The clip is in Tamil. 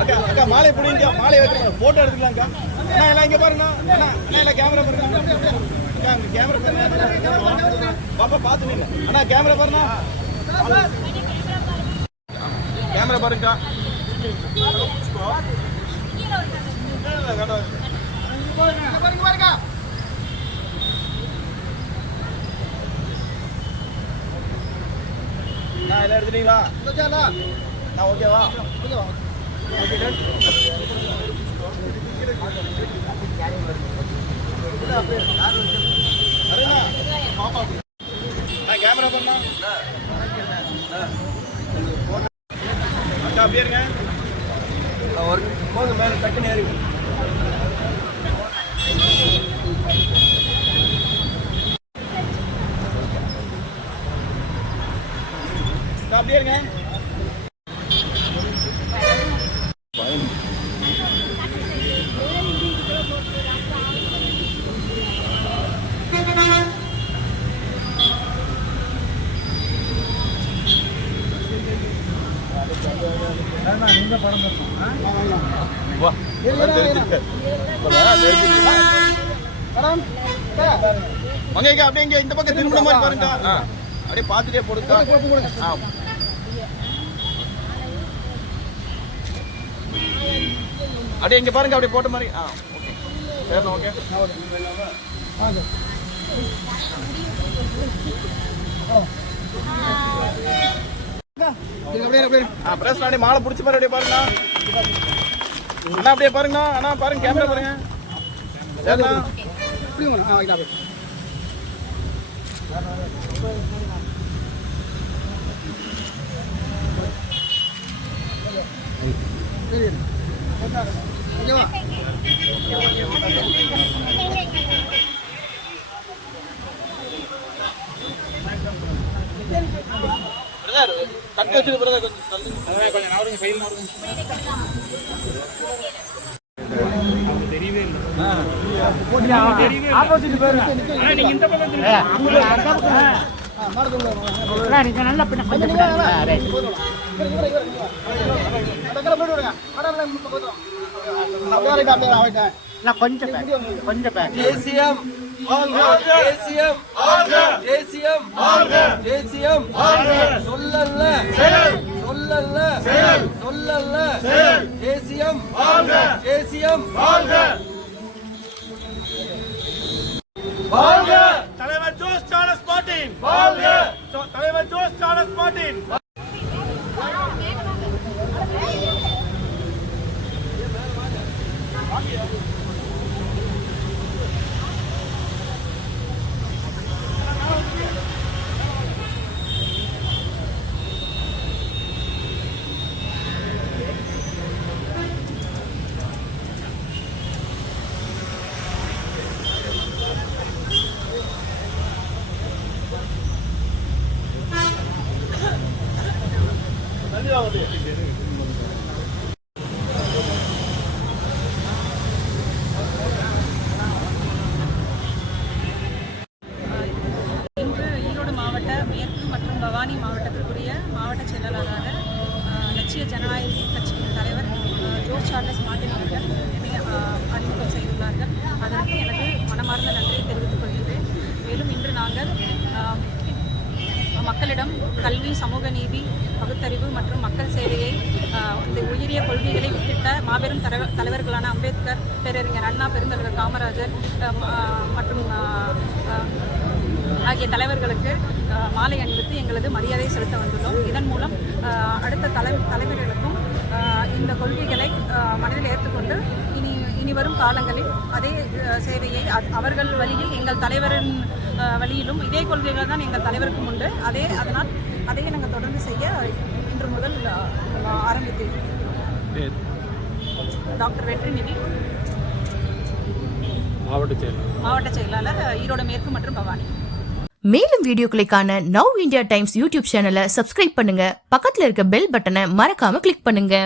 அக்கா மாலை பிடிங்க, மாலை வைக்கிறீங்க, போட்டோ எடுத்துக்கலாம்க்கா. அண்ணா எல்லாம் இங்கே பாருங்க, அண்ணா எல்லாம் கேமரா பாருங்க, கேமரா பாருங்க, பாப்பா பார்த்து நின்று அண்ணா கேமரா பாருங்க, கேமரா பாருங்கக்கா. நான் எல்லாம் எடுத்துட்டீங்களா? நான் ஓகேவா? கேமரா பண்ணா அக்கா அப்படியே இருங்க. போதும் மேலே டக்குன்னு ஏறி அப்படியே இருங்க. அப்படியே இந்த பக்கம் திரும்ப மாதிரி பாருங்க, அப்படியே பார்த்துட்டே போடுங்க. அப்படியே இங்க பாருங்க, அப்படியே போட்ட மாதிரி. ஓகே பிரஸ் மாலை பிடிச்ச மாதிரி அப்படியே பாருங்க அண்ணா, அப்படியே பாருங்க அண்ணா, பாருங்க கேமரா பாருங்க. தட்டு வச்சு கொஞ்சம் நவருங்க, சைடு நவருங்க. தெரியவே இல்லை, ஆப்போசிட் பாருங்க. நீங்க இந்த பக்கம் நீங்க நல்லா பின்ன கொஞ்சம் தேசியம் தேசியம் தேசியம் தேசியம் சொல்லல்ல சொல்லல்ல சொல்லல்ல தேசியம் தேசியம் தலைவர் ஜோஸ் சார்லஸ் மார்ட்டின், தலைவர் ஜோஸ் சார்லஸ் மார்ட்டின். பவானி மாவட்டத்திற்குரிய மாவட்ட செயலாளராக லட்சிய ஜனநாயக கட்சியின் தலைவர் ஜோஸ் சார்லஸ் மார்ட்டின் அவர்கள் என்னை அறிமுகம் செய்துள்ளார்கள். அதற்கு எனது மனமார்ந்த நன்றியை தெரிவித்துக் கொள்கிறேன். மேலும் இன்று நாங்கள் மக்களிடம் கல்வி, சமூக நீதி, பகுத்தறிவு மற்றும் மக்கள் சேவையை இந்த உயரிய கொள்கைகளை வித்திட்ட மாபெரும் தலைவர்களான அம்பேத்கர், பேரறிஞர் அண்ணா, பெருந்தலைவர் காமராஜர் மற்றும் ஆகிய தலைவர்களுக்கு மாலை அணிவித்து எங்களது மரியாதை செலுத்த வந்துள்ளோம். இதன் மூலம் அடுத்த தலைவர்களுக்கும் இந்த கொள்கைகளை மனதில் ஏற்றுக்கொண்டு இனி வரும் காலங்களில் அதே சேவையை அவர்கள் வழியில் எங்கள் தலைவரின் வழியிலும் இதே கொள்கைகள் தான் எங்கள் தலைவருக்கும் உண்டு. அதனால் அதையே நாங்கள் தொடர்ந்து செய்ய இன்று முதல் ஆரம்பித்திருக்கிறோம். டாக்டர் வெற்றிநிதி. மாவட்ட செயலாளர் ஈரோடு மேற்கு மற்றும் பவானி. மேலும் வீடியோக்களை காண நவ் இந்தியா டைம்ஸ் யூடியூப் சேனலை சப்ஸ்கிரைப் பண்ணுங்க. பக்கத்துல இருக்க பெல் பட்டனை மறக்காம கிளிக் பண்ணுங்க.